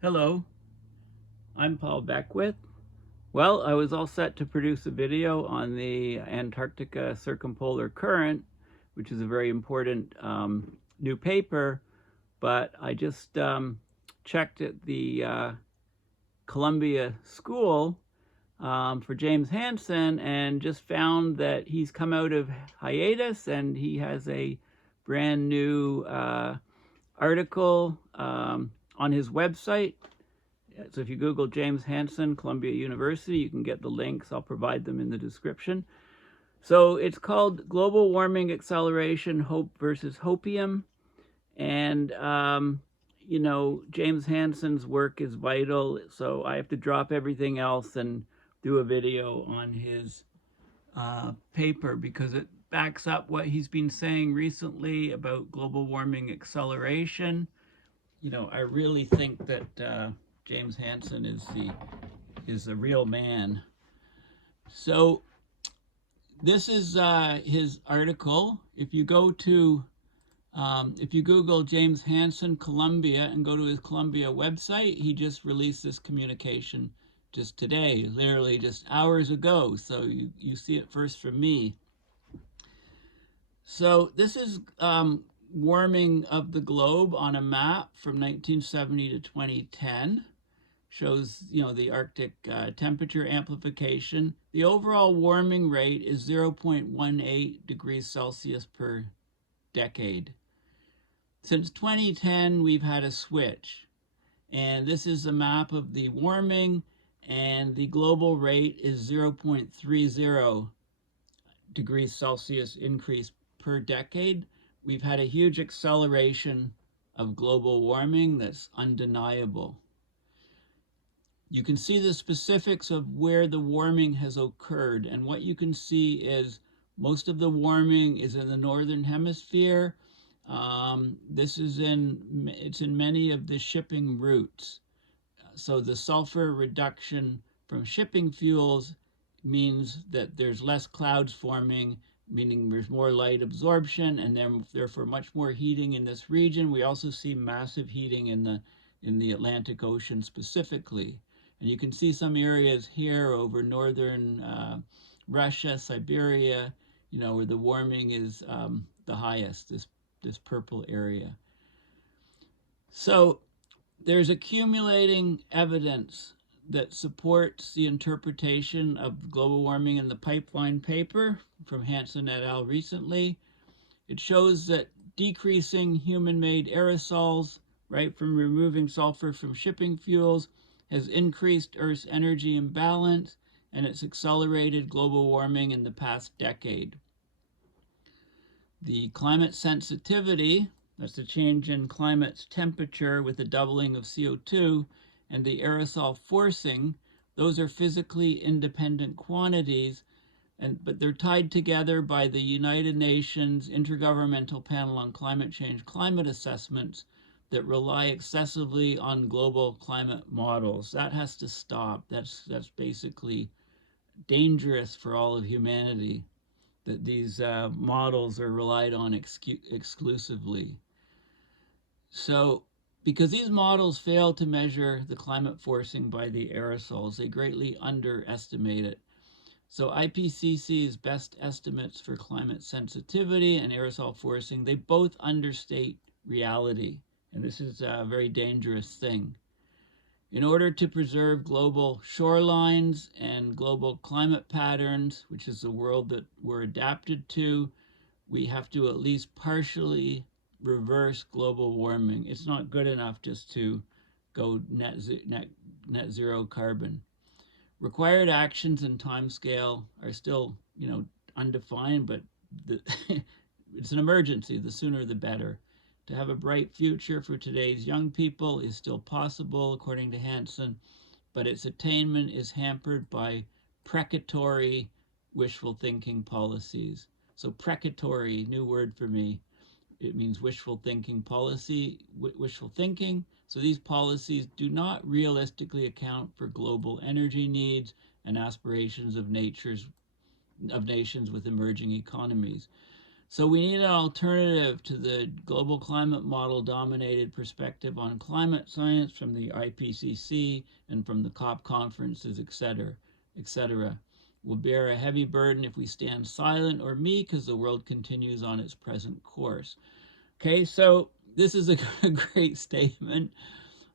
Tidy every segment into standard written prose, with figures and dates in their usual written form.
Hello, I'm Paul Beckwith. Well, I was all set to produce a video on the Antarctica Circumpolar Current, which is a very important new paper, but I just checked at the Columbia School for James Hansen and just found that he's come out of hiatus and he has a brand new article on his website. So if you Google James Hansen, Columbia University, you can get the links. I'll provide them in the description. So it's called Global Warming Acceleration, Hope versus Hopium. And, James Hansen's work is vital. So I have to drop everything else and do a video on his paper because it backs up what he's been saying recently about global warming acceleration. I really think that James Hansen is the real man. So this is his article. If you Google James Hansen Columbia and go to his Columbia website, he just released this communication just today, literally just hours ago. So you see it first from me. So this is warming of the globe on a map from 1970 to 2010. Shows, the Arctic temperature amplification. The overall warming rate is 0.18 degrees Celsius per decade. Since 2010, we've had a switch. And this is a map of the warming, and the global rate is 0.30 degrees Celsius increase per decade. We've had a huge acceleration of global warming that's undeniable. You can see the specifics of where the warming has occurred, and what you can see is most of the warming is in the northern hemisphere. It's in many of the shipping routes. So the sulfur reduction from shipping fuels means that there's less clouds forming, meaning there's more light absorption, and then therefore much more heating in this region. We also see massive heating in the Atlantic Ocean specifically. And you can see some areas here over northern Russia, Siberia, where the warming is the highest, this purple area. So there's accumulating evidence that supports the interpretation of global warming in the pipeline paper from Hansen et al. Recently. It shows that decreasing human-made aerosols, right, from removing sulfur from shipping fuels, has increased Earth's energy imbalance, and it's accelerated global warming in the past decade. The climate sensitivity, that's the change in climate's temperature with the doubling of CO2, and the aerosol forcing, those are physically independent quantities, but they're tied together by the United Nations Intergovernmental Panel on Climate Change climate assessments that rely excessively on global climate models. That has to stop. That's basically dangerous for all of humanity, that these models are relied on exclusively. So because these models fail to measure the climate forcing by the aerosols, they greatly underestimate it. So IPCC's best estimates for climate sensitivity and aerosol forcing, they both understate reality. And this is a very dangerous thing. In order to preserve global shorelines and global climate patterns, which is the world that we're adapted to, we have to at least partially reverse global warming. It's not good enough just to go net zero carbon. Required actions and timescale are still, undefined, but it's an emergency. The sooner the better. To have a bright future for today's young people is still possible, according to Hansen, but its attainment is hampered by precatory wishful thinking policies. So precatory, new word for me. It means wishful thinking policy, wishful thinking. So these policies do not realistically account for global energy needs and aspirations of nations with emerging economies. So we need an alternative to the global climate model dominated perspective on climate science from the IPCC and from the COP conferences, etc., etc. We'll bear a heavy burden if we stand silent or meek as the world continues on its present course. Okay, so this is a great statement.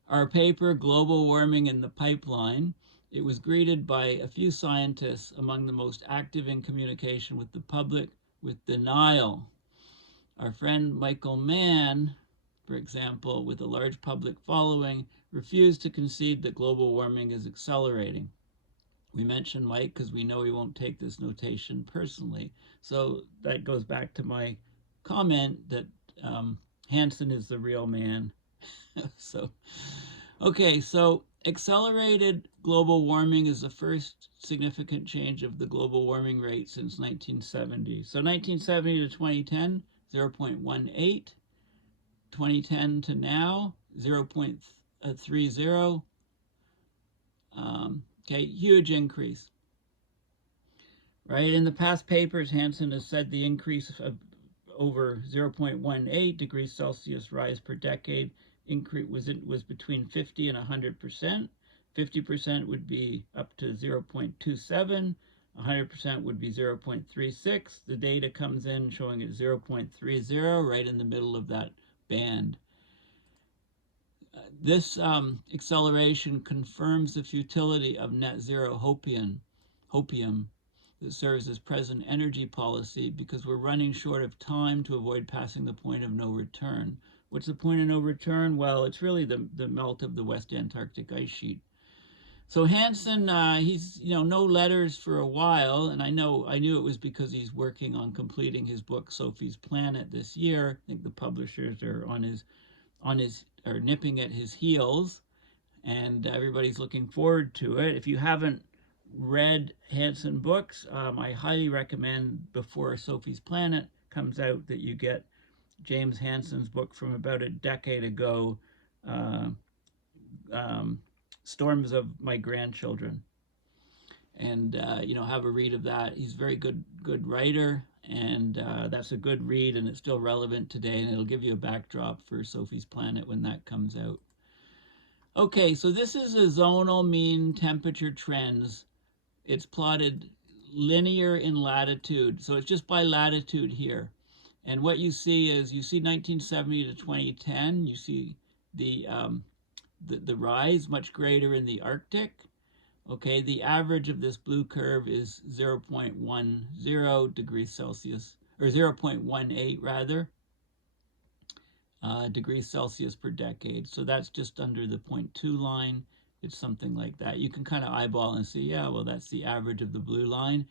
Our paper, Global Warming in the Pipeline, it was greeted by a few scientists among the most active in communication with the public with denial. Our friend Michael Mann, for example, with a large public following, refused to concede that global warming is accelerating. We mention Mike because we know he won't take this notation personally. So that goes back to my comment that Hansen is the real man. So, okay, so accelerated global warming is the first significant change of the global warming rate since 1970. So 1970 to 2010, 0.18. 2010 to now, 0.30. Okay, huge increase. Right, in the past papers, Hansen has said the increase of over 0.18 degrees Celsius rise per decade increase was between 50 and 100%. 50% would be up to 0.27. 100% would be 0.36. The data comes in showing it 0.30, right in the middle of that band. This acceleration confirms the futility of net zero hopium that serves as present energy policy because we're running short of time to avoid passing the point of no return. What's the point of no return? Well, it's really the melt of the West Antarctic ice sheet. So Hansen, he's no letters for a while, and I knew it was because he's working on completing his book Sophie's Planet this year. I think the publishers are are nipping at his heels, and everybody's looking forward to it. If you haven't read Hansen books, I highly recommend before Sophie's Planet comes out that you get James Hansen's book from about a decade ago, Storms of My Grandchildren, and have a read of that. He's a very good writer, and that's a good read, and it's still relevant today, and it'll give you a backdrop for Sophie's Planet when that comes out. Okay, so this is a zonal mean temperature trends. It's plotted linear in latitude, so it's just by latitude here. And what you see is 1970 to 2010. You see the rise much greater in the Arctic. Okay, the average of this blue curve is 0.10 degrees Celsius, or 0.18 rather, degrees Celsius per decade. So that's just under the 0.2 line. It's something like that. You can kind of eyeball and see, yeah, well, that's the average of the blue line.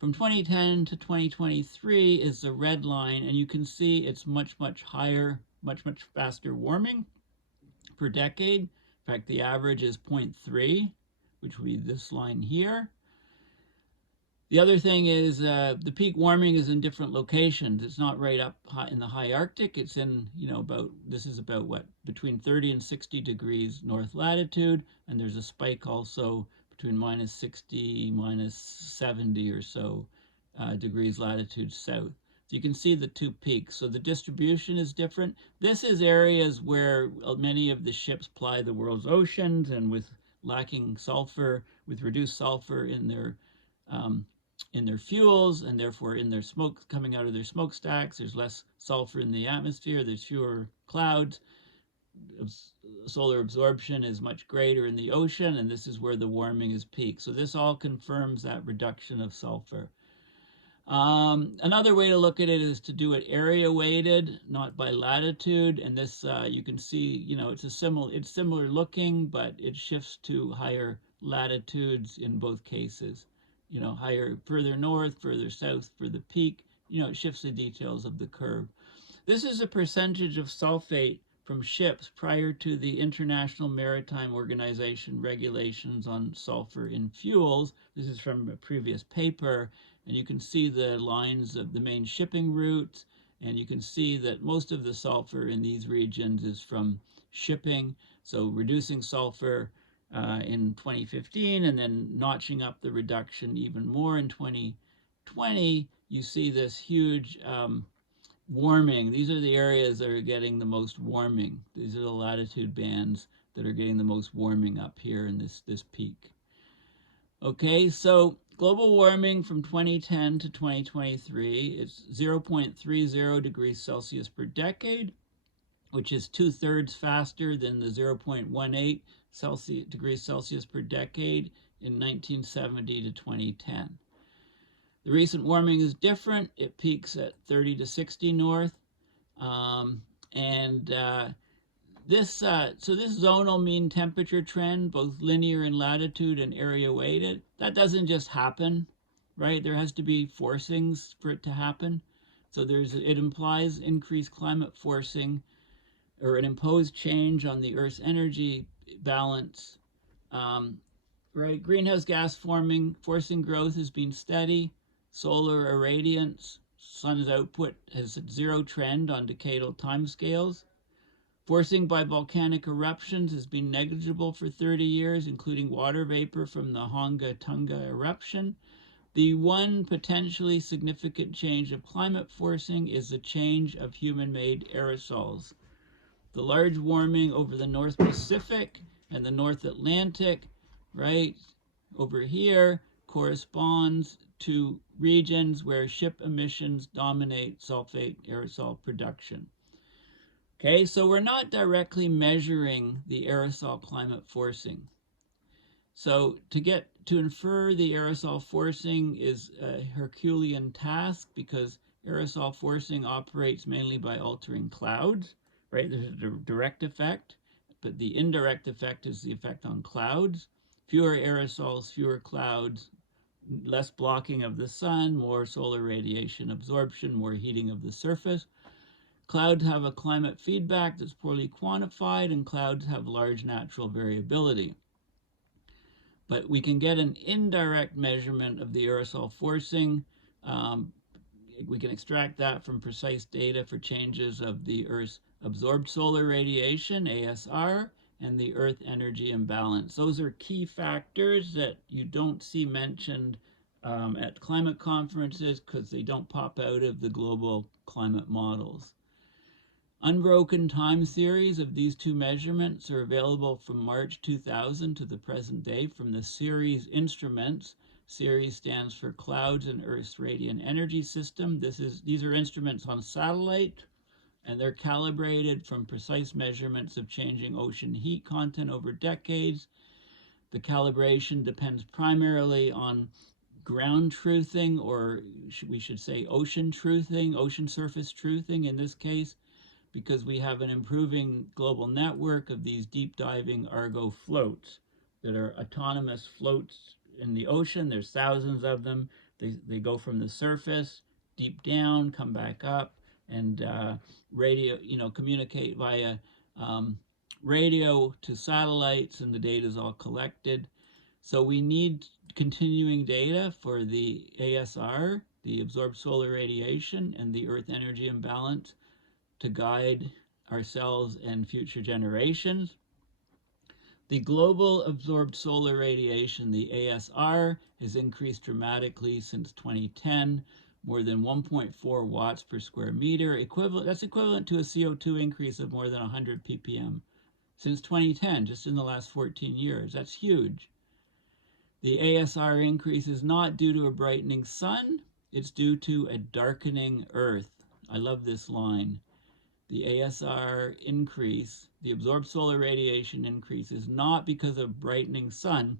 From 2010 to 2023 is the red line, and you can see it's much, much higher, much, much faster warming per decade. In fact, the average is 0.3, which would be this line here. The other thing is the peak warming is in different locations. It's not right up high in the high Arctic. It's in, this is about between 30 and 60 degrees north latitude. And there's a spike also between minus 60, minus 70 or so degrees latitude south. So you can see the two peaks. So the distribution is different. This is areas where many of the ships ply the world's oceans, and with lacking sulfur, with reduced sulfur in their fuels, and therefore in their smoke coming out of their smokestacks, there's less sulfur in the atmosphere, there's fewer clouds, solar absorption is much greater in the ocean, and this is where the warming is peak. So this all confirms that reduction of sulfur. Another way to look at it is to do it area weighted, not by latitude, and this you can see, it's similar looking, but it shifts to higher latitudes in both cases. Higher, further north, further south for the peak, it shifts the details of the curve. This is a percentage of sulfate from ships prior to the International Maritime Organization regulations on sulfur in fuels. This is from a previous paper, and you can see the lines of the main shipping routes, and you can see that most of the sulfur in these regions is from shipping, so reducing sulfur in 2015, and then notching up the reduction even more in 2020, you see this huge warming. These are the areas that are getting the most warming. These are the latitude bands that are getting the most warming up here in this peak. Okay, so global warming from 2010 to 2023 is 0.30 degrees Celsius per decade, which is 2/3 faster than the 0.18 degrees Celsius per decade in 1970 to 2010. The recent warming is different. It peaks at 30 to 60 north. And this zonal mean temperature trend, both linear in latitude and area weighted, that doesn't just happen, right? There has to be forcings for it to happen. So it implies increased climate forcing or an imposed change on the Earth's energy balance. Right? Greenhouse gas forcing growth has been steady. Solar irradiance, sun's output has a zero trend on decadal timescales. Forcing by volcanic eruptions has been negligible for 30 years, including water vapor from the Honga Tonga eruption. The one potentially significant change of climate forcing is the change of human-made aerosols. The large warming over the North Pacific and the North Atlantic, right, over here, corresponds to regions where ship emissions dominate sulfate aerosol production. Okay, so we're not directly measuring the aerosol climate forcing. So to infer the aerosol forcing is a Herculean task because aerosol forcing operates mainly by altering clouds, right? There's a direct effect, but the indirect effect is the effect on clouds. Fewer aerosols, fewer clouds, less blocking of the sun, more solar radiation absorption, more heating of the surface. Clouds have a climate feedback that's poorly quantified, and clouds have large natural variability. But we can get an indirect measurement of the aerosol forcing. We can extract that from precise data for changes of the Earth's absorbed solar radiation, ASR, and the Earth energy imbalance. Those are key factors that you don't see mentioned at climate conferences because they don't pop out of the global climate models. Unbroken time series of these two measurements are available from March 2000 to the present day from the CERES instruments. CERES stands for Clouds and Earth's Radiant Energy System. These are instruments on satellite, and they're calibrated from precise measurements of changing ocean heat content over decades. The calibration depends primarily on ground truthing, or we should say ocean truthing, ocean surface truthing in this case, because we have an improving global network of these deep diving Argo floats that are autonomous floats in the ocean. There's thousands of them. They go from the surface deep down, come back up, and communicate via radio to satellites, and the data is all collected. So we need continuing data for the ASR, the absorbed solar radiation, and the Earth energy imbalance to guide ourselves and future generations. The global absorbed solar radiation, the ASR, has increased dramatically since 2010, more than 1.4 watts per square meter. That's equivalent to a CO2 increase of more than 100 ppm since 2010, just in the last 14 years. That's huge. The ASR increase is not due to a brightening sun, it's due to a darkening Earth. I love this line. The ASR increase, the absorbed solar radiation increase, is not because of brightening sun,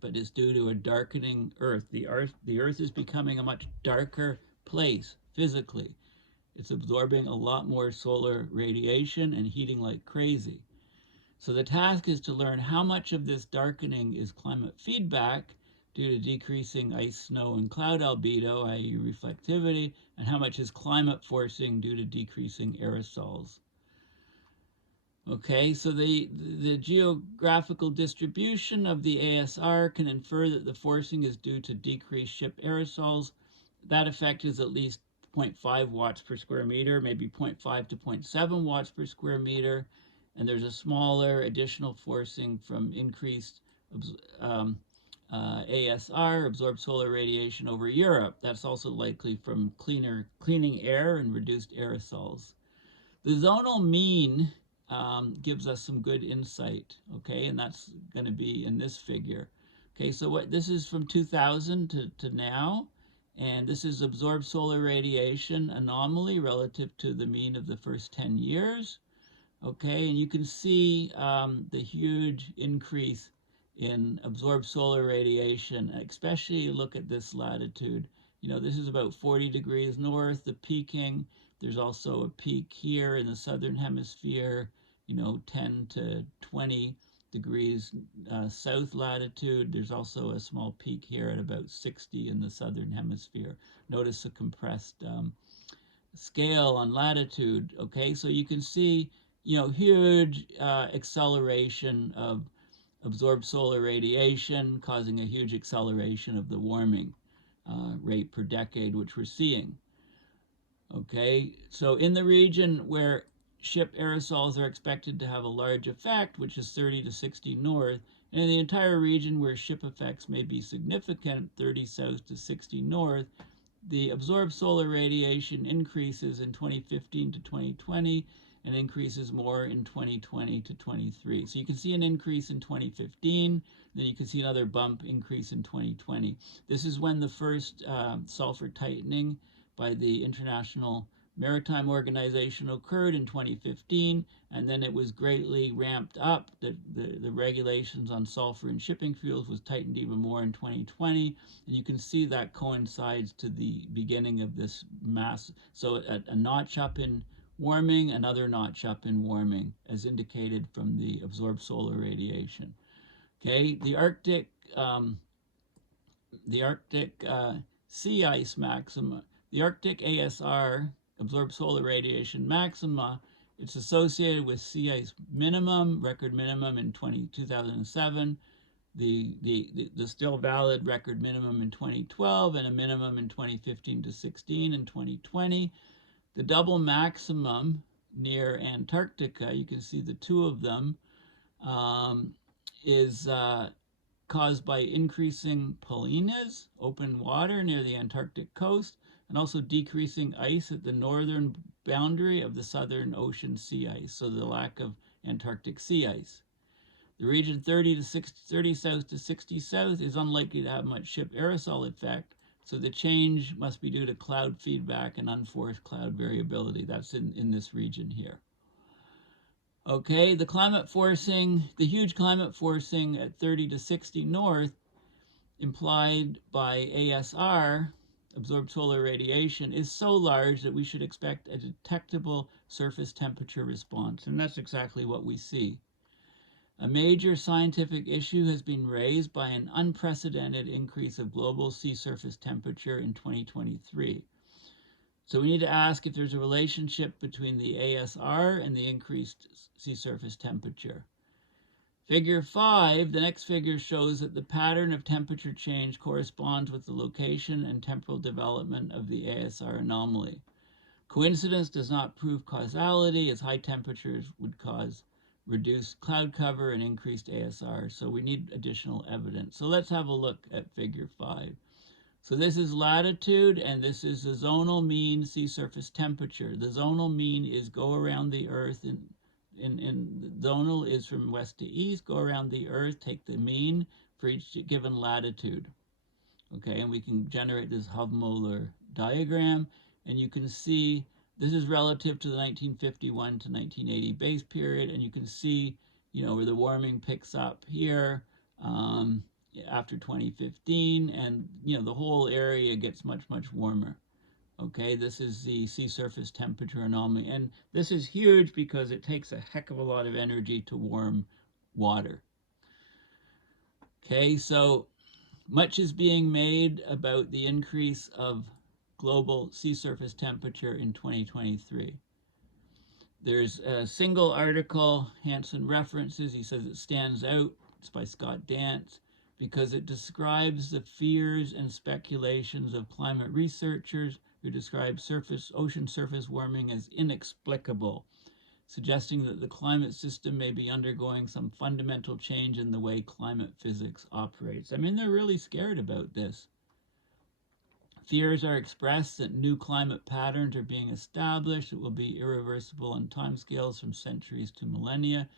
but is due to a darkening Earth. The Earth is becoming a much darker place physically. It's absorbing a lot more solar radiation and heating like crazy. So the task is to learn how much of this darkening is climate feedback due to decreasing ice, snow, and cloud albedo, i.e. reflectivity, and how much is climate forcing due to decreasing aerosols. Okay, so the geographical distribution of the ASR can infer that the forcing is due to decreased ship aerosols. That effect is at least 0.5 watts per square meter, maybe 0.5 to 0.7 watts per square meter, and there's a smaller additional forcing from increased ASR, absorbed solar radiation over Europe. That's also likely from cleaning air and reduced aerosols. The zonal mean gives us some good insight, okay, and that's going to be in this figure. Okay, so what this is from 2000 to now, and this is absorbed solar radiation anomaly relative to the mean of the first 10 years. Okay, and you can see the huge increase in absorbed solar radiation, especially look at this latitude. You know, this is about 40 degrees north, the peaking. There's also a peak here in the southern hemisphere, you know, 10 to 20 degrees south latitude. There's also a small peak here at about 60 in the southern hemisphere. Notice a compressed scale on latitude. Okay, so you can see, you know, huge acceleration of absorbed solar radiation causing a huge acceleration of the warming rate per decade, which we're seeing. Okay, so in the region where ship aerosols are expected to have a large effect, which is 30 to 60 north, and in the entire region where ship effects may be significant, 30 south to 60 north, the absorbed solar radiation increases in 2015 to 2020 and increases more in 2020 to 23. So you can see an increase in 2015, then you can see another bump increase in 2020. This is when the first sulfur tightening by the International Maritime Organization occurred in 2015, and then it was greatly ramped up. The regulations on sulfur in shipping fuels was tightened even more in 2020, and you can see that coincides to the beginning of this mass. So a notch up in warming, another notch up in warming, as indicated from the absorbed solar radiation. Okay, the Arctic sea ice maxima, the Arctic ASR, absorbed solar radiation maxima, it's associated with sea ice minimum, record minimum in 2007, the still valid record minimum in 2012, and a minimum in 2015 to 16 and 2020. The double maximum near Antarctica, you can see the two of them, is caused by increasing polynas, open water near the Antarctic coast, and also decreasing ice at the northern boundary of the Southern Ocean sea ice, so the lack of Antarctic sea ice. The region 30 south to 60 south is unlikely to have much ship aerosol effect, so the change must be due to cloud feedback and unforced cloud variability. That's in this region here. Okay, the huge climate forcing at 30 to 60 north implied by ASR, absorbed solar radiation, is so large that we should expect a detectable surface temperature response, and that's exactly what we see. A major scientific issue has been raised by an unprecedented increase of global sea surface temperature in 2023. So we need to ask if there's a relationship between the ASR and the increased sea surface temperature. Figure 5, the next figure shows that the pattern of temperature change corresponds with the location and temporal development of the ASR anomaly. Coincidence does not prove causality, as high temperatures would cause reduced cloud cover and increased ASR, so we need additional evidence. So let's have a look at figure 5. So this is latitude, and this is the zonal mean sea surface temperature. The zonal mean is go around the Earth, zonal is from west to east, go around the Earth, take the mean for each given latitude. Okay, and we can generate this Hofmolar diagram, and you can see this is relative to the 1951 to 1980 base period, and you can see, you know, where the warming picks up here after 2015, and, you know, the whole area gets much, much warmer. Okay, this is the sea surface temperature anomaly, and this is huge because it takes a heck of a lot of energy to warm water. Okay, so much is being made about the increase of global sea surface temperature in 2023. There's a single article Hansen references. He says it stands out. It's by Scott Dance because it describes the fears and speculations of climate researchers who describe ocean surface warming as inexplicable. suggesting that the climate system may be undergoing some fundamental change in the way climate physics operates. I mean, they're really scared about this. Fears are expressed that new climate patterns are being established that will be irreversible on timescales from centuries to millennia.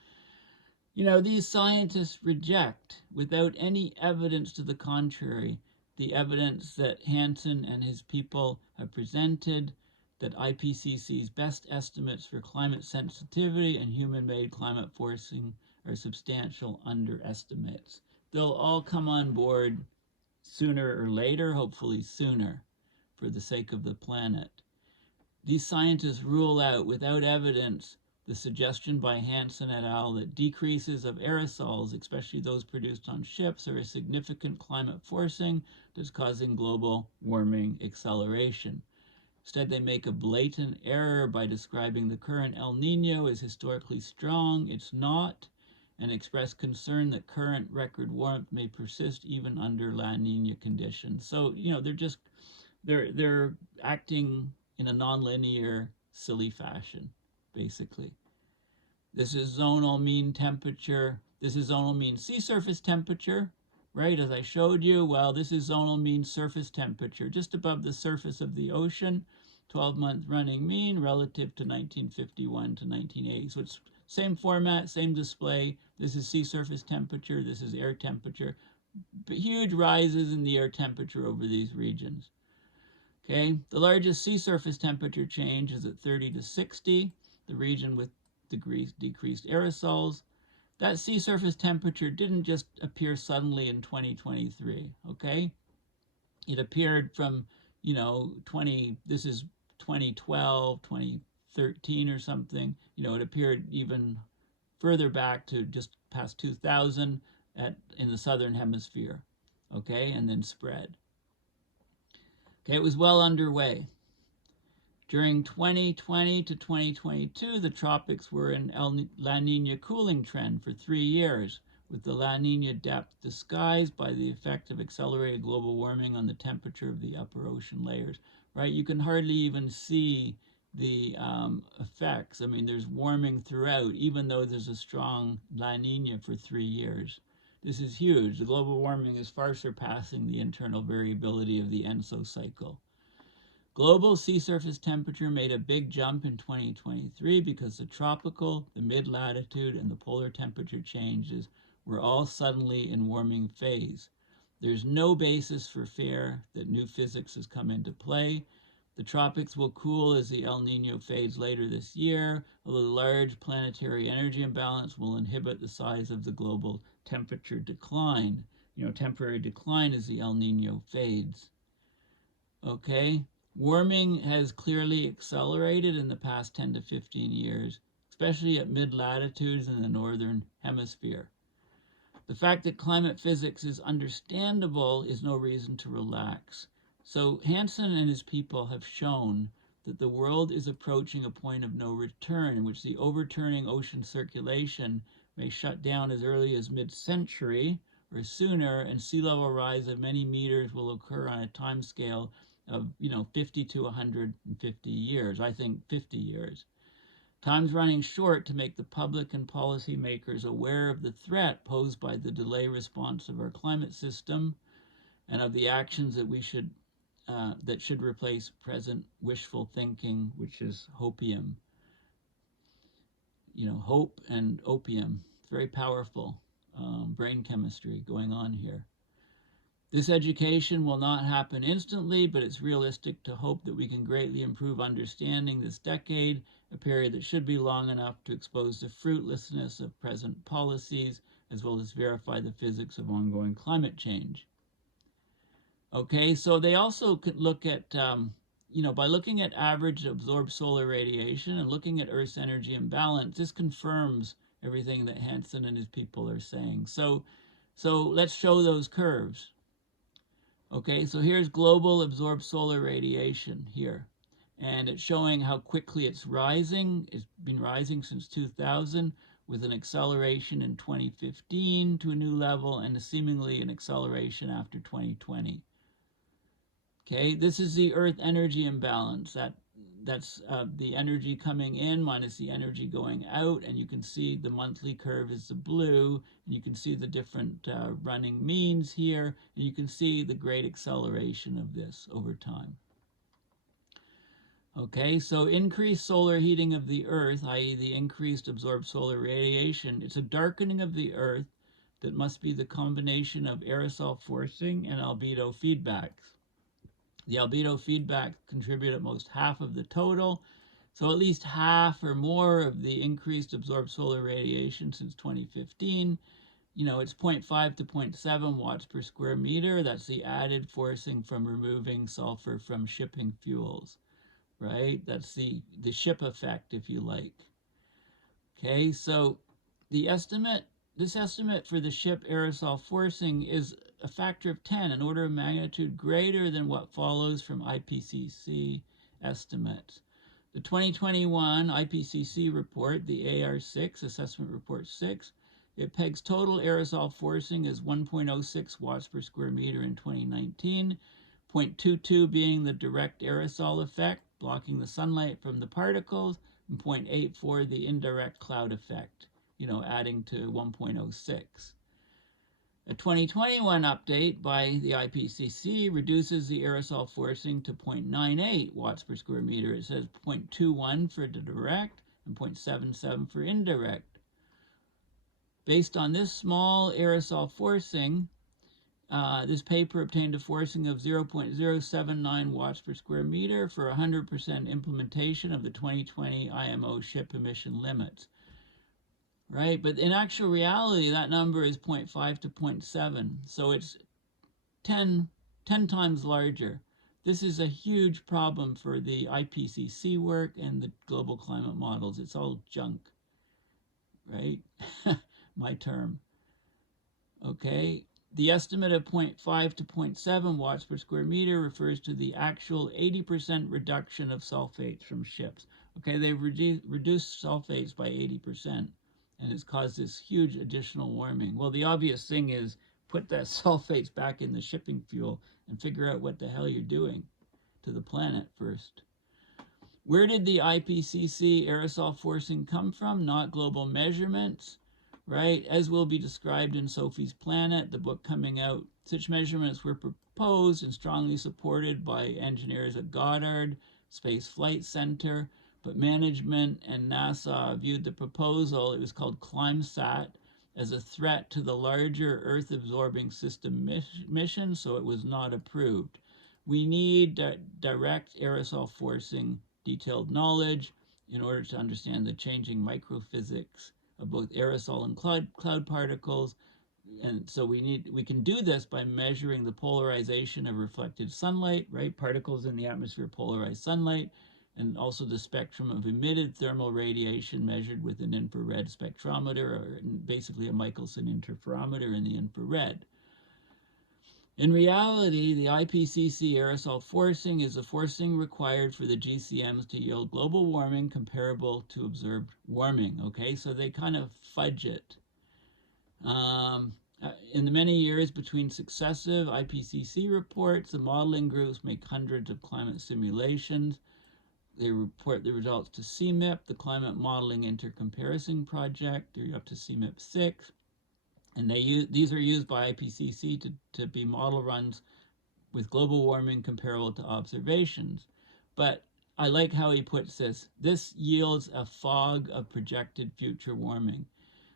You know, these scientists reject, without any evidence to the contrary, the evidence that Hansen and his people have presented, that IPCC's best estimates for climate sensitivity and human-made climate forcing are substantial underestimates. They'll all come on board sooner or later, hopefully sooner, for the sake of the planet. These scientists rule out, without evidence, the suggestion by Hansen et al. That decreases of aerosols, especially those produced on ships, are a significant climate forcing that's causing global warming acceleration. Instead, they make a blatant error by describing the current El Niño as historically strong. It's not, and express concern that current record warmth may persist even under La Niña conditions. So, you know, they're acting in a nonlinear, silly fashion, basically. This is zonal mean temperature. This is zonal mean sea surface temperature, right? As I showed you, well, this is zonal mean surface temperature, just above the surface of the ocean, 12-month running mean relative to 1951 to 1980. So it's same format, same display. This is sea surface temperature. This is air temperature. But huge rises in the air temperature over these regions. Okay, the largest sea surface temperature change is at 30 to 60, the region with decreased aerosols. That sea surface temperature didn't just appear suddenly in 2023, okay? It appeared from, you know, this is 2012, 2013 or something. You know, it appeared even further back to just past 2000 in the southern hemisphere, okay, and then spread. Okay, it was well underway. During 2020 to 2022, the tropics were in La Niña cooling trend for 3 years, with the La Niña depth disguised by the effect of accelerated global warming on the temperature of the upper ocean layers, right? You can hardly even see the effects. I mean, there's warming throughout, even though there's a strong La Niña for 3 years. This is huge. The global warming is far surpassing the internal variability of the ENSO cycle. Global sea surface temperature made a big jump in 2023 because the tropical, the mid-latitude, and the polar temperature changes were all suddenly in warming phase. There's no basis for fear that new physics has come into play. The tropics will cool as the El Niño fades later this year, although the large planetary energy imbalance will inhibit the size of the global temperature decline. You know, temporary decline as the El Niño fades. Okay? Warming has clearly accelerated in the past 10 to 15 years, especially at mid-latitudes in the northern hemisphere. The fact that climate physics is understandable is no reason to relax. So Hansen and his people have shown that the world is approaching a point of no return in which the overturning ocean circulation may shut down as early as mid-century or sooner, and sea level rise of many meters will occur on a time scale of 50 to 150 years. I think 50 years. Time's running short to make the public and policymakers aware of the threat posed by the delay response of our climate system and of the actions that that should replace present wishful thinking, which is hopium. You know, hope and opium. It's very powerful brain chemistry going on here. This education will not happen instantly, but it's realistic to hope that we can greatly improve understanding this decade, a period that should be long enough to expose the fruitlessness of present policies, as well as verify the physics of ongoing climate change. Okay, so they also could look at, by looking at average absorbed solar radiation and looking at Earth's energy imbalance, this confirms everything that Hansen and his people are saying. So let's show those curves. Okay, so here's global absorbed solar radiation here. And it's showing how quickly it's rising. It's been rising since 2000 with an acceleration in 2015 to a new level and seemingly an acceleration after 2020. Okay, this is the Earth energy imbalance. That that's the energy coming in minus the energy going out, and you can see the monthly curve is the blue, and you can see the different running means here, and you can see the great acceleration of this over time. Okay, so increased solar heating of the Earth, i.e. the increased absorbed solar radiation, it's a darkening of the Earth that must be the combination of aerosol forcing and albedo feedbacks. The albedo feedback contribute at most half of the total, so at least half or more of the increased absorbed solar radiation since 2015. You know, it's 0.5 to 0.7 watts per square meter. That's the added forcing from removing sulfur from shipping fuels, right? That's the ship effect, if you like. Okay, so this estimate for the ship aerosol forcing is a factor of 10, an order of magnitude greater than what follows from IPCC estimates. The 2021 IPCC report, the AR6, Assessment Report 6, it pegs total aerosol forcing as 1.06 watts per square meter in 2019, 0.22 being the direct aerosol effect, blocking the sunlight from the particles, and 0.84 the indirect cloud effect, you know, adding to 1.06. A 2021 update by the IPCC reduces the aerosol forcing to 0.98 watts per square meter. It says 0.21 for the direct and 0.77 for indirect. Based on this small aerosol forcing, this paper obtained a forcing of 0.079 watts per square meter for 100% implementation of the 2020 IMO ship emission limits. Right, but in actual reality, that number is 0.5 to 0.7, so it's 10 times larger. This is a huge problem for the IPCC work and the global climate models. It's all junk, right? My term. Okay, the estimate of 0.5 to 0.7 watts per square meter refers to the actual 80% reduction of sulfates from ships. Okay, they've reduced sulfates by 80%. And it's caused this huge additional warming. Well, the obvious thing is put that sulfates back in the shipping fuel and figure out what the hell you're doing to the planet first. Where did the IPCC aerosol forcing come from? Not global measurements, right? As will be described in Sophie's Planet, the book coming out. Such measurements were proposed and strongly supported by engineers at Goddard Space Flight Center, but management and NASA viewed the proposal, it was called ClimeSat, as a threat to the larger Earth-absorbing system mission, so it was not approved. We need direct aerosol forcing detailed knowledge in order to understand the changing microphysics of both aerosol and cloud particles. And so we can do this by measuring the polarization of reflected sunlight, right? Particles in the atmosphere polarize sunlight, and also the spectrum of emitted thermal radiation measured with an infrared spectrometer, or basically a Michelson interferometer in the infrared. In reality, the IPCC aerosol forcing is the forcing required for the GCMs to yield global warming comparable to observed warming, okay? So they kind of fudge it. In the many years between successive IPCC reports, the modeling groups make hundreds of climate simulations. They report the results to CMIP, the Climate Modeling Intercomparison Project. They're up to CMIP 6. And these are used by IPCC to be model runs with global warming comparable to observations. But I like how he puts this. This yields a fog of projected future warming.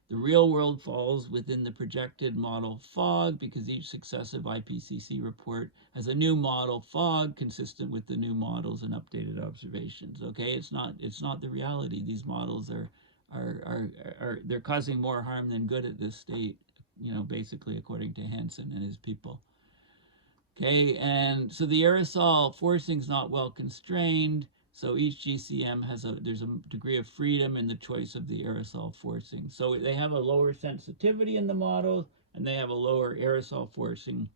The real world falls within the projected model fog because each successive IPCC report has a new model fog consistent with the new models and updated observations. Okay, it's not the reality. These models are they're causing more harm than good at this state, you know, basically according to Hansen and his people. Okay, and so the aerosol forcing is not well constrained. So each GCM there's a degree of freedom in the choice of the aerosol forcing. So they have a lower sensitivity in the models, and they have a lower aerosol forcing.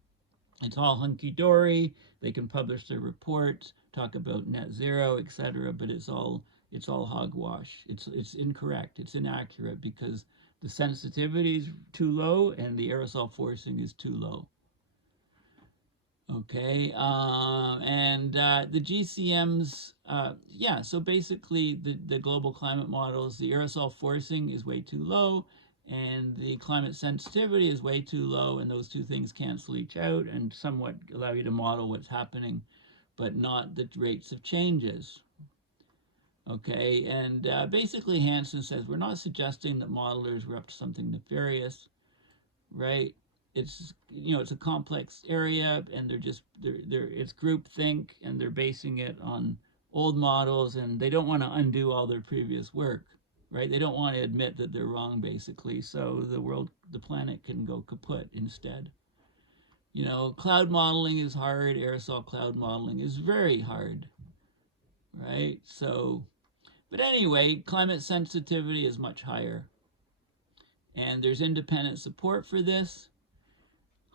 It's all hunky-dory. They can publish their reports, talk about net zero, etc. But it's all hogwash. It's incorrect. It's inaccurate because the sensitivity is too low and the aerosol forcing is too low. Okay, the GCMs, yeah, so basically the global climate models, the aerosol forcing is way too low, and the climate sensitivity is way too low, and those two things cancel each out and somewhat allow you to model what's happening, but not the rates of changes. Okay, and basically Hansen says we're not suggesting that modelers were up to something nefarious, right? It's it's a complex area, and it's groupthink, and they're basing it on old models, and they don't want to undo all their previous work, right? They don't want to admit that they're wrong, basically, so the planet can go kaput instead. Cloud modeling is hard. Aerosol cloud modeling is very hard, right? But anyway, climate sensitivity is much higher, and there's independent support for this.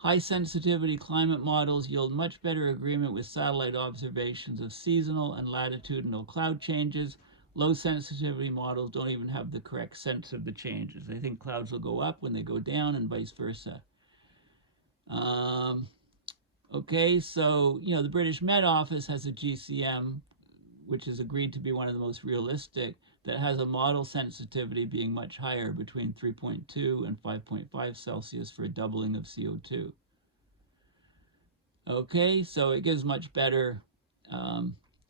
High sensitivity climate models yield much better agreement with satellite observations of seasonal and latitudinal cloud changes. Low sensitivity models don't even have the correct sense of the changes. They think clouds will go up when they go down and vice versa. Okay, so the British Met Office has a GCM, which is agreed to be one of the most realistic, that has a model sensitivity being much higher, between 3.2 and 5.5 Celsius for a doubling of CO2. Okay, so it gives much better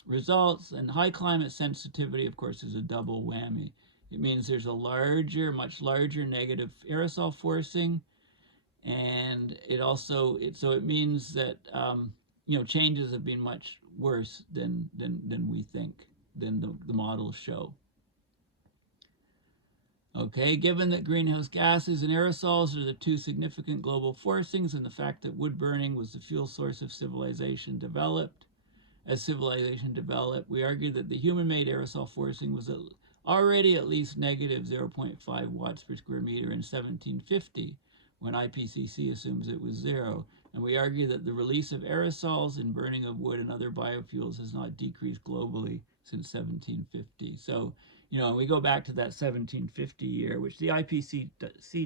results, and high climate sensitivity, of course, is a double whammy. It means there's a much larger negative aerosol forcing, and it means that changes have been much worse than we think, than the models show. Okay, given that greenhouse gases and aerosols are the two significant global forcings, and the fact that wood burning was the fuel source of civilization developed, we argue that the human-made aerosol forcing was already at least negative 0.5 watts per square meter in 1750, when IPCC assumes it was zero. And we argue that the release of aerosols in burning of wood and other biofuels has not decreased globally since 1750. So, we go back to that 1750 year, which the IPCC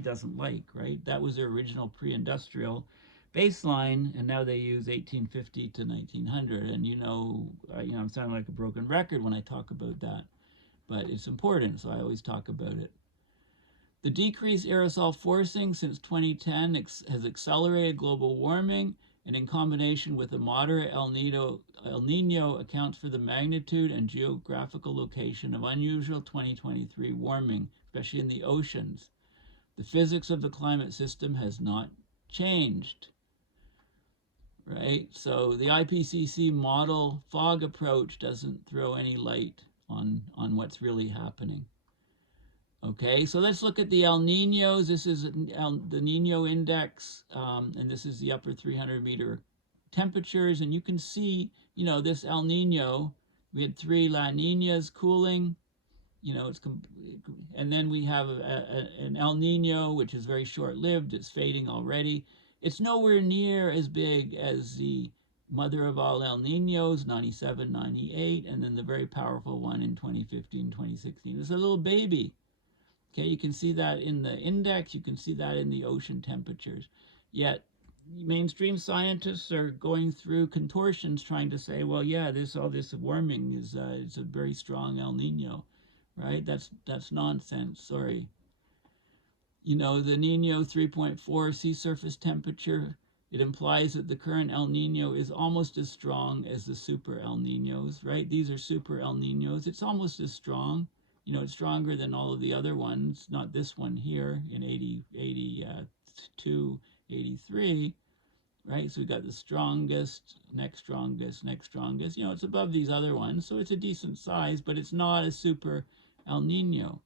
doesn't like, right? That was their original pre-industrial baseline, and now they use 1850 to 1900. And I'm sounding like a broken record when I talk about that, but it's important, so I always talk about it. The decreased aerosol forcing since 2010 has accelerated global warming, and in combination with a moderate El Niño accounts for the magnitude and geographical location of unusual 2023 warming, especially in the oceans. The physics of the climate system has not changed, right? So the IPCC model fog approach doesn't throw any light on what's really happening. Okay, so let's look at the El Niños. This is the Niño index, and this is the upper 300-meter temperatures. And you can see, this El Niño, we had 3 La Niñas cooling, and then we have an El Niño, which is very short-lived. It's fading already. It's nowhere near as big as the mother of all El Niños, 97, 98, and then the very powerful one in 2015, 2016. It's a little baby. Okay, you can see that in the index, you can see that in the ocean temperatures. Yet, mainstream scientists are going through contortions trying to say, well, yeah, all this warming is it's a very strong El Nino, right? That's nonsense, sorry. The Niño 3.4 sea surface temperature, it implies that the current El Nino is almost as strong as the super El Ninos, right? These are super El Ninos. It's almost as strong. It's stronger than all of the other ones, not this one here in 82, 83, right? So we got the strongest, next strongest, next strongest. It's above these other ones, so it's a decent size, but it's not a super El Nino.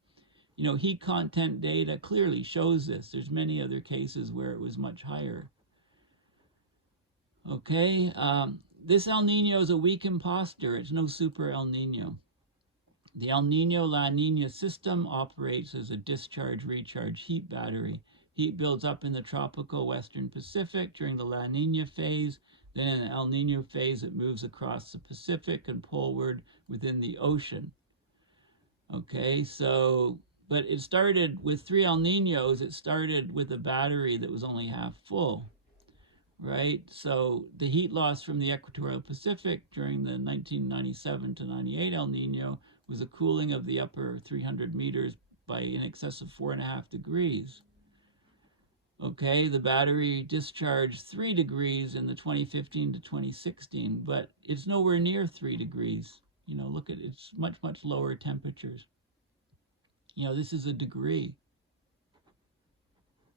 Heat content data clearly shows this. There's many other cases where it was much higher. Okay, this El Nino is a weak imposter. It's no super El Nino. The El Niño-La Niña system operates as a discharge-recharge heat battery. Heat builds up in the tropical western Pacific during the La Niña phase. Then in the El Niño phase, it moves across the Pacific and poleward within the ocean. Okay, but it started with 3 El Niños. It started with a battery that was only half full. right? So the heat loss from the equatorial Pacific during the 1997 to 98 El Nino was a cooling of the upper 300 meters by in excess of 4.5 degrees. Okay, the battery discharged 3 degrees in the 2015 to 2016, but it's nowhere near 3 degrees. Look at it's much, much lower temperatures. This is a degree.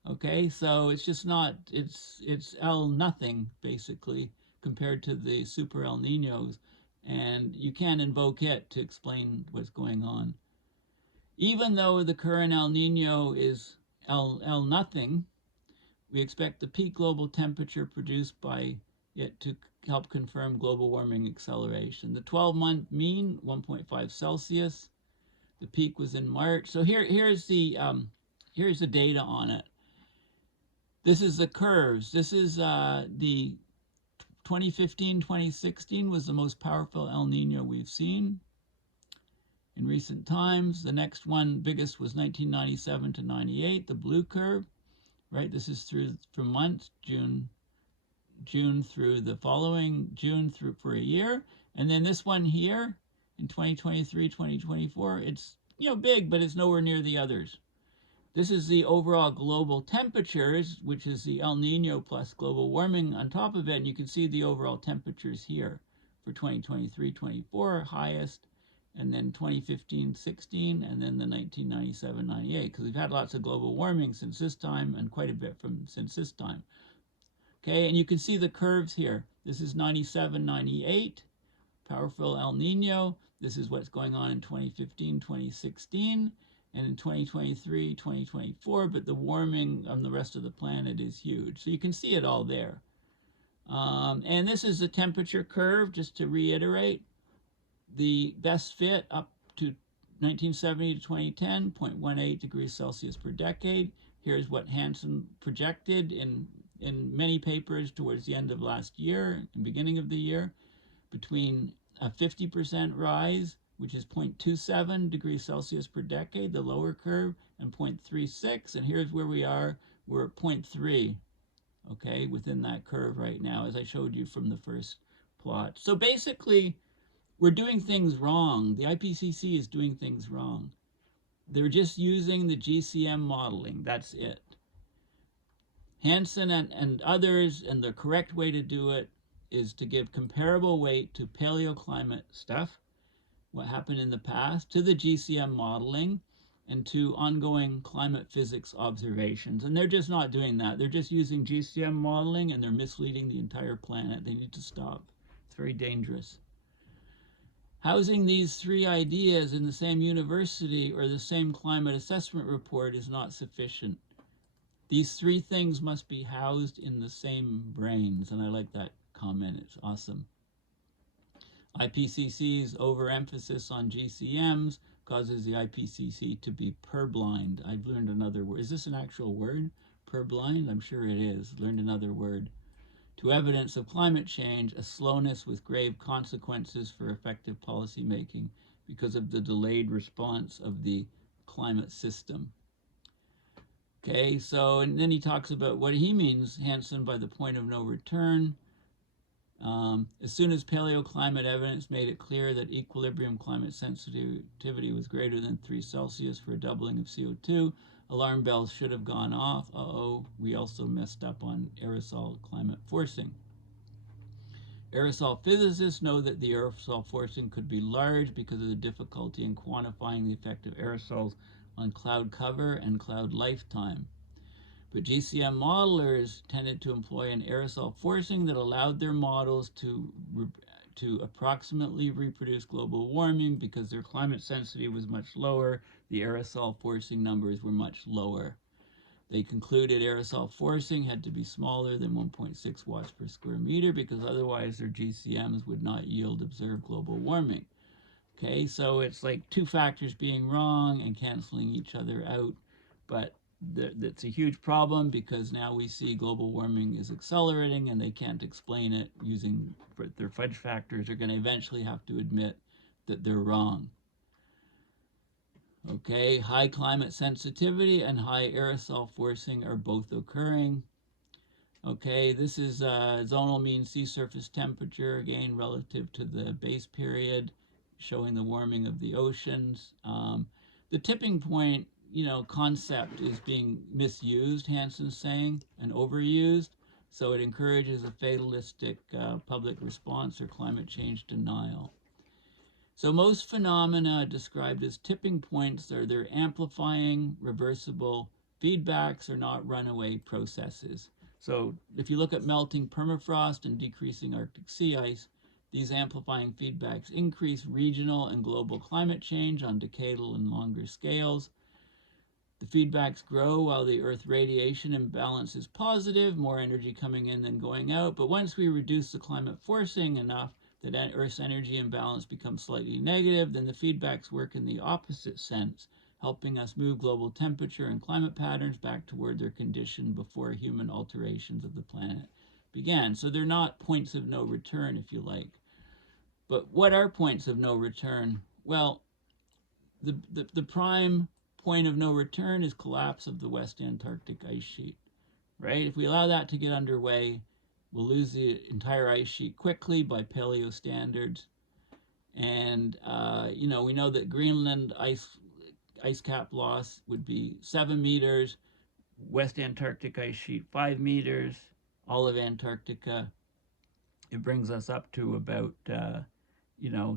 Okay, so it's just not, it's El nothing, basically, compared to the super El Ninos, and you can't invoke it to explain what's going on. Even though the current El Nino is El nothing, we expect the peak global temperature produced by it to help confirm global warming acceleration. The 12-month mean, 1.5 Celsius. The peak was in March. So here's the data on it. This is the curves. This is the 2015-2016 was the most powerful El Nino we've seen in recent times. The next one, biggest, was 1997 to 98, the blue curve, right? This is for months, June through the following June through for a year. And then this one here in 2023, 2024, it's big, but it's nowhere near the others. This is the overall global temperatures, which is the El Nino plus global warming on top of it. And you can see the overall temperatures here for 2023-24 highest, and then 2015-16, and then the 1997-98, because we've had lots of global warming since this time and quite a bit since this time. Okay, and you can see the curves here. This is 97-98, powerful El Nino. This is what's going on in 2015-2016. And in 2023, 2024, but the warming on the rest of the planet is huge. So you can see it all there. And this is the temperature curve, just to reiterate. The best fit up to 1970 to 2010, 0.18 degrees Celsius per decade. Here's what Hansen projected in many papers towards the end of last year and beginning of the year, between a 50% rise, which is 0.27 degrees Celsius per decade, the lower curve, and 0.36. And here's where we are. We're at 0.3, okay, within that curve right now, as I showed you from the first plot. So basically, we're doing things wrong. The IPCC is doing things wrong. They're just using the GCM modeling. That's it. Hansen and others, and the correct way to do it is to give comparable weight to paleoclimate stuff, what happened in the past, to the GCM modeling, and to ongoing climate physics observations. And they're just not doing that. They're just using GCM modeling, and they're misleading the entire planet. They need to stop. It's very dangerous. Housing these three ideas in the same university or the same climate assessment report is not sufficient. These three things must be housed in the same brains. And I like that comment. It's awesome. IPCC's overemphasis on GCMs causes the IPCC to be purblind. I've learned another word. Is this an actual word? Purblind? I'm sure it is. Learned another word. To evidence of climate change, a slowness with grave consequences for effective policy making because of the delayed response of the climate system. Okay, so, and then he talks about what he means, Hansen, by the point of no return. As soon as paleoclimate evidence made it clear that equilibrium climate sensitivity was greater than 3 Celsius for a doubling of CO2, alarm bells should have gone off. Uh-oh, we also messed up on aerosol climate forcing. Aerosol physicists know that the aerosol forcing could be large because of the difficulty in quantifying the effect of aerosols on cloud cover and cloud lifetime. But GCM modelers tended to employ an aerosol forcing that allowed their models to approximately reproduce global warming because their climate sensitivity was much lower. The aerosol forcing numbers were much lower. They concluded aerosol forcing had to be smaller than 1.6 watts per square meter because otherwise their GCMs would not yield observed global warming. Okay, so it's like two factors being wrong and canceling each other out, but that's a huge problem because now we see global warming is accelerating and they can't explain it using their fudge factors. They're going to eventually have to admit that they're wrong. Okay, high climate sensitivity and high aerosol forcing are both occurring. Okay, this is zonal mean sea surface temperature, again, relative to the base period, showing the warming of the oceans. The tipping point, concept is being misused, Hansen's saying, and overused. So it encourages a fatalistic public response or climate change denial. So most phenomena described as tipping points are they're amplifying, reversible feedbacks or not runaway processes. So if you look at melting permafrost and decreasing Arctic sea ice, these amplifying feedbacks increase regional and global climate change on decadal and longer scales. The feedbacks grow while the Earth radiation imbalance is positive, more energy coming in than going out. But once we reduce the climate forcing enough that Earth's energy imbalance becomes slightly negative, then the feedbacks work in the opposite sense, helping us move global temperature and climate patterns back toward their condition before human alterations of the planet began. So they're not points of no return, if you like. But what are points of no return? Well, the prime point of no return is collapse of the West Antarctic ice sheet, right? If we allow that to get underway, we'll lose the entire ice sheet quickly by paleo standards. And, we know that Greenland ice cap loss would be 7 meters, West Antarctic ice sheet 5 meters, all of Antarctica. It brings us up to about,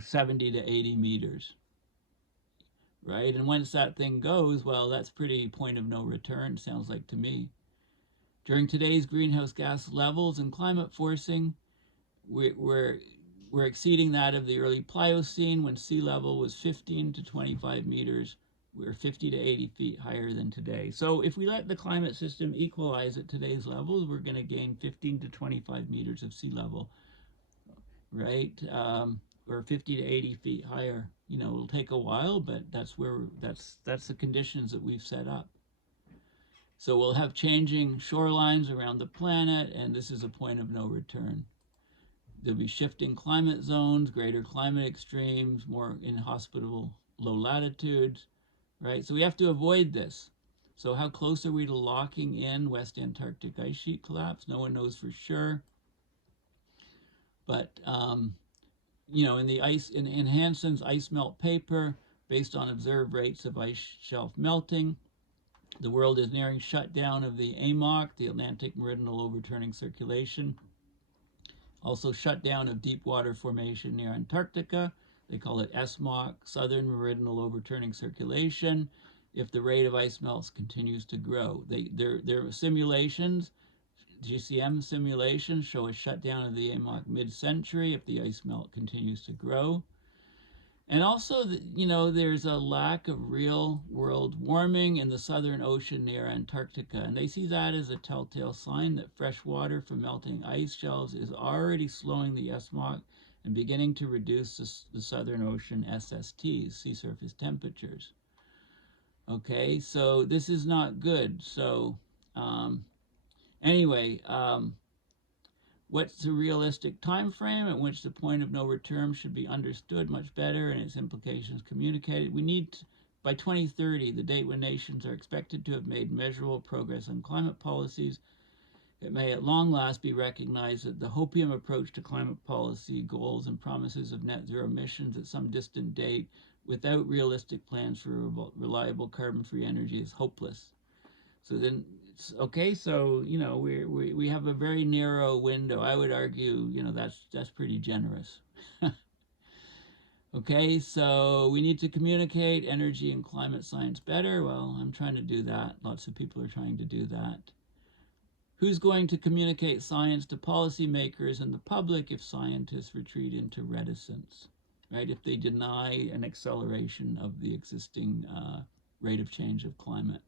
70 to 80 meters. Right? And once that thing goes, well, that's pretty point of no return, sounds like to me. During today's greenhouse gas levels and climate forcing, we're exceeding that of the early Pliocene when sea level was 15 to 25 meters. We're 50 to 80 feet higher than today. So if we let the climate system equalize at today's levels, we're going to gain 15 to 25 meters of sea level, right? Or 50 to 80 feet higher. It'll take a while, but that's the conditions that we've set up. So we'll have changing shorelines around the planet, and this is a point of no return. There'll be shifting climate zones, greater climate extremes, more inhospitable low latitudes, right? So we have to avoid this. So how close are we to locking in West Antarctic ice sheet collapse? No one knows for sure. But in Hansen's ice melt paper, based on observed rates of ice shelf melting, the world is nearing shutdown of the AMOC, the Atlantic Meridional Overturning Circulation. Also shutdown of deep water formation near Antarctica. They call it SMOC, Southern Meridional Overturning Circulation, if the rate of ice melts continues to grow. Their simulations, GCM simulations, show a shutdown of the AMOC mid-century if the ice melt continues to grow. And also, there's a lack of real world warming in the Southern Ocean near Antarctica. And they see that as a telltale sign that fresh water from melting ice shelves is already slowing the SMOC and beginning to reduce the Southern Ocean SSTs, sea surface temperatures. Okay, so this is not good. So anyway, what's the realistic time frame at which the point of no return should be understood much better and its implications communicated? We need, by 2030, the date when nations are expected to have made measurable progress on climate policies, it may at long last be recognized that the hopium approach to climate policy goals and promises of net zero emissions at some distant date without realistic plans for reliable carbon-free energy is hopeless. So then, okay, so we have a very narrow window. I would argue, that's pretty generous. Okay, so we need to communicate energy and climate science better. Well, I'm trying to do that. Lots of people are trying to do that. Who's going to communicate science to policymakers and the public if scientists retreat into reticence, right? If they deny an acceleration of the existing rate of change of climate.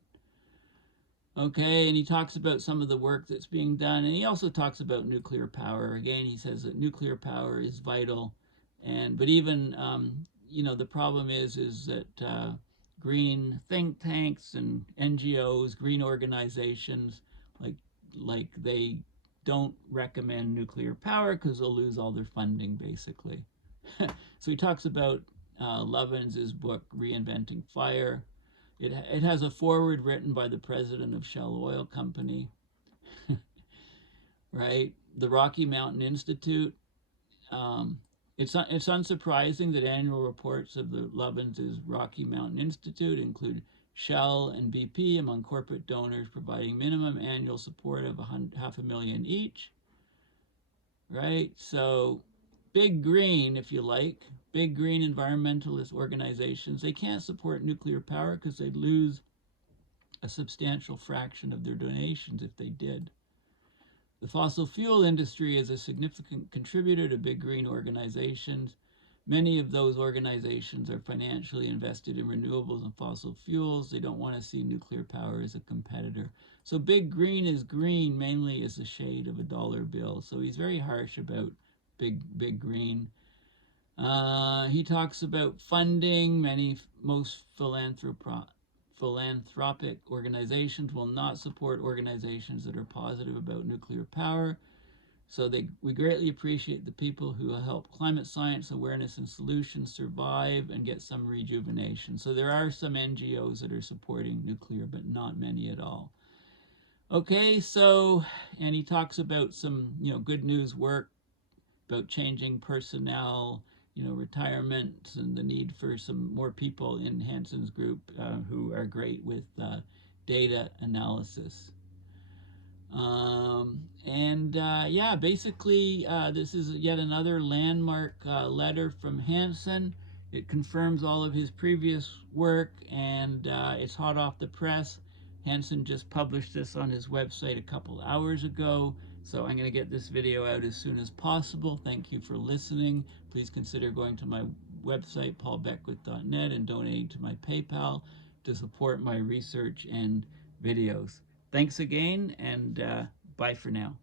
Okay, and he talks about some of the work that's being done, and he also talks about nuclear power. Again, he says that nuclear power is vital, but even the problem is that green think tanks and NGOs, green organizations, like they don't recommend nuclear power because they'll lose all their funding, basically. So he talks about Lovins' book, Reinventing Fire. It has a foreword written by the president of Shell Oil Company. right? The Rocky Mountain Institute. It's unsurprising that annual reports of the Lovins' Rocky Mountain Institute include Shell and BP among corporate donors providing minimum annual support of $500,000 each, right? So big green, if you like, big green environmentalist organizations, they can't support nuclear power because they'd lose a substantial fraction of their donations if they did. The fossil fuel industry is a significant contributor to big green organizations. Many of those organizations are financially invested in renewables and fossil fuels. They don't want to see nuclear power as a competitor. So big green is green mainly as a shade of a dollar bill. So he's very harsh about big green. He talks about funding. Most philanthropic organizations will not support organizations that are positive about nuclear power. So we greatly appreciate the people who help climate science awareness and solutions survive and get some rejuvenation. So there are some NGOs that are supporting nuclear, but not many at all. Okay, so, and he talks about some, good news work about changing personnel, retirements and the need for some more people in Hansen's group who are great with data analysis. Yeah, basically, this is yet another landmark letter from Hansen. It confirms all of his previous work, and it's hot off the press. Hansen just published this on his website a couple hours ago, so I'm going to get this video out as soon as possible. Thank you for listening. Please consider going to my website, paulbeckwith.net, and donating to my PayPal to support my research and videos. Thanks again, and bye for now.